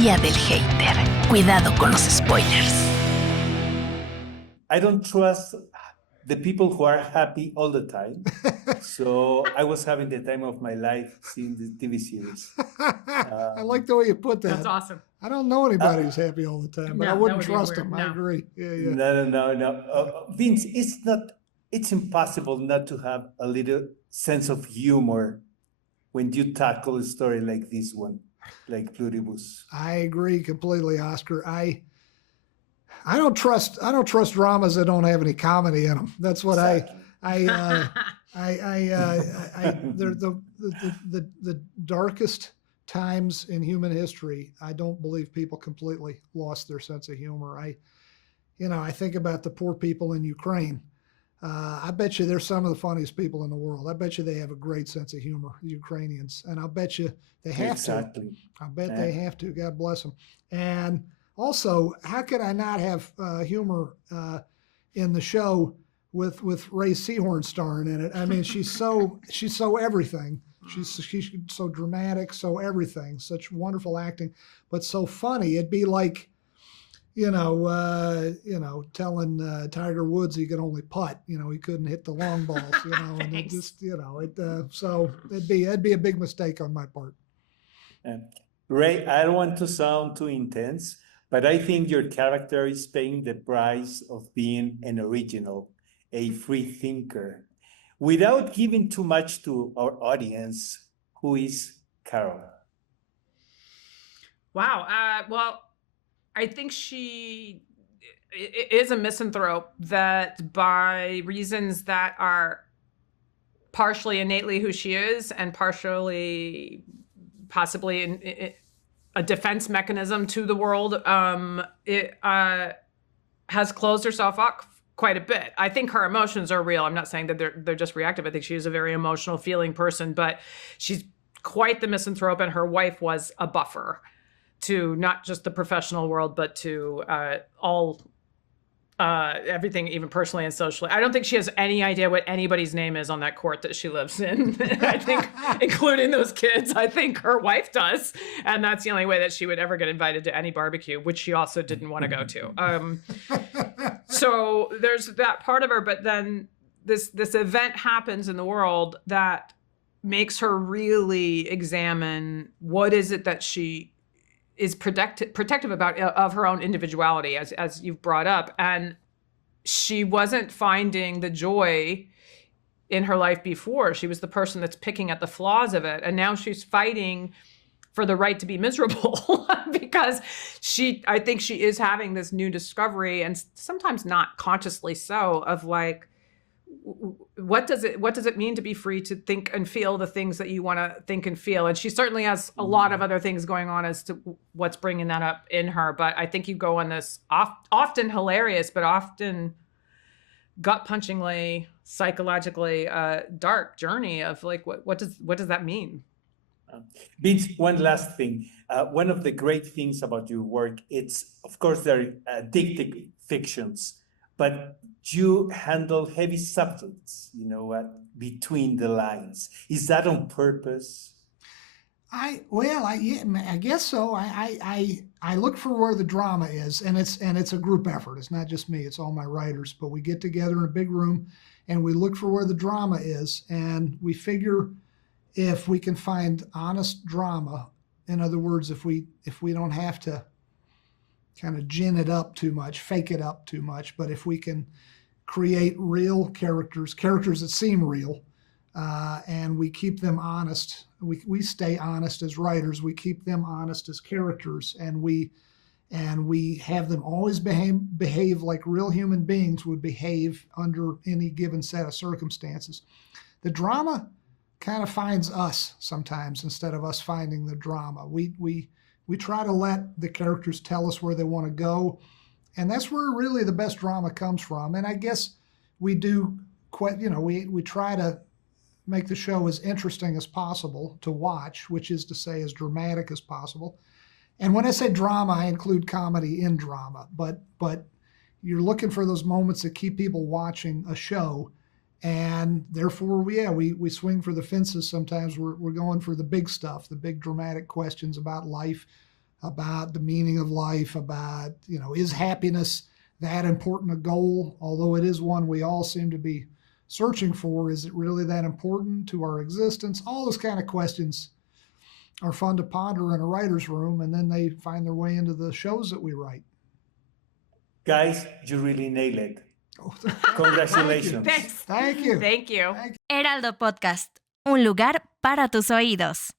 guía del hater. Cuidado con los spoilers. I don't trust the people who are happy all the time. So I was having the time of my life seeing the TV series. I like the way you put that. That's awesome. I don't know anybody who's happy all the time, but No, I wouldn't that would be trust weird. them. I No. agree. Yeah. No. Vince, it's impossible not to have a little sense of humor when you tackle a story like this one, like Pluribus. I agree completely, Oscar. I don't trust dramas that don't have any comedy in them. That's what Exactly. they're the darkest times in human history. I don't believe people completely lost their sense of humor. I think about the poor people in Ukraine. I bet you they're some of the funniest people in the world. I bet you they have a great sense of humor, the Ukrainians, and I'll bet you they have to. I bet they have to. God bless them. And also, how could I not have humor in the show with Rhea Seehorn starring in it? I mean, she's so everything. She's so dramatic, so everything. Such wonderful acting, but so funny. It'd be like, telling Tiger Woods he could only putt. He couldn't hit the long balls. And it just, so it'd be a big mistake on my part. Ray, I don't want to sound too intense, but I think your character is paying the price of being an original, a free thinker. Without giving too much to our audience, who is Carol? Wow. Well, I think she is a misanthrope that, by reasons that are partially innately who she is and partially possibly a defense mechanism to the world, it has closed herself off quite a bit. I think her emotions are real. I'm not saying that they're just reactive. I think she is a very emotional, feeling person, but she's quite the misanthrope, and her wife was a buffer to not just the professional world, but to everything, even personally and socially. I don't think she has any idea what anybody's name is on that court that she lives in. I think, including those kids, I think her wife does. And that's the only way that she would ever get invited to any barbecue, which she also didn't want to go to. So there's that part of her, but then this event happens in the world that makes her really examine what is it that she is protective about of her own individuality, as you've brought up. And she wasn't finding the joy in her life before. She was the person that's picking at the flaws of it. And now she's fighting for the right to be miserable because I think she is having this new discovery, and sometimes not consciously so, of like, what does it mean to be free to think and feel the things that you want to think and feel? And she certainly has a lot of other things going on as to what's bringing that up in her. But I think you go on this often hilarious, but often gut-punchingly, psychologically dark journey of like, what does that mean? Vince, one last thing. One of the great things about your work, it's, of course, they're addictive fictions, but you handle heavy subjects, between the lines. Is that on purpose? I guess so. I look for where the drama is, and it's a group effort. It's not just me, it's all my writers, but we get together in a big room and we look for where the drama is, and we figure if we can find honest drama. In other words, if we don't have to kind of gin it up too much, fake it up too much, but if we can create real characters that seem real, and we keep them honest, we stay honest as writers, we keep them honest as characters, and we have them always behave like real human beings would behave under any given set of circumstances. The drama kind of finds us sometimes instead of us finding the drama. We try to let the characters tell us where they want to go, and that's where really the best drama comes from. And I guess we do we try to make the show as interesting as possible to watch, which is to say as dramatic as possible. And when I say drama, I include comedy in drama, but you're looking for those moments that keep people watching a show. And therefore, we swing for the fences sometimes. We're going for the big stuff, the big dramatic questions about life, about the meaning of life, about, is happiness that important a goal? Although it is one we all seem to be searching for, is it really that important to our existence? All those kind of questions are fun to ponder in a writer's room, and then they find their way into the shows that we write. Guys, you really nailed it. Congratulations. Thanks. Thank you. Thank you. Heraldo Podcast, un lugar para tus oídos.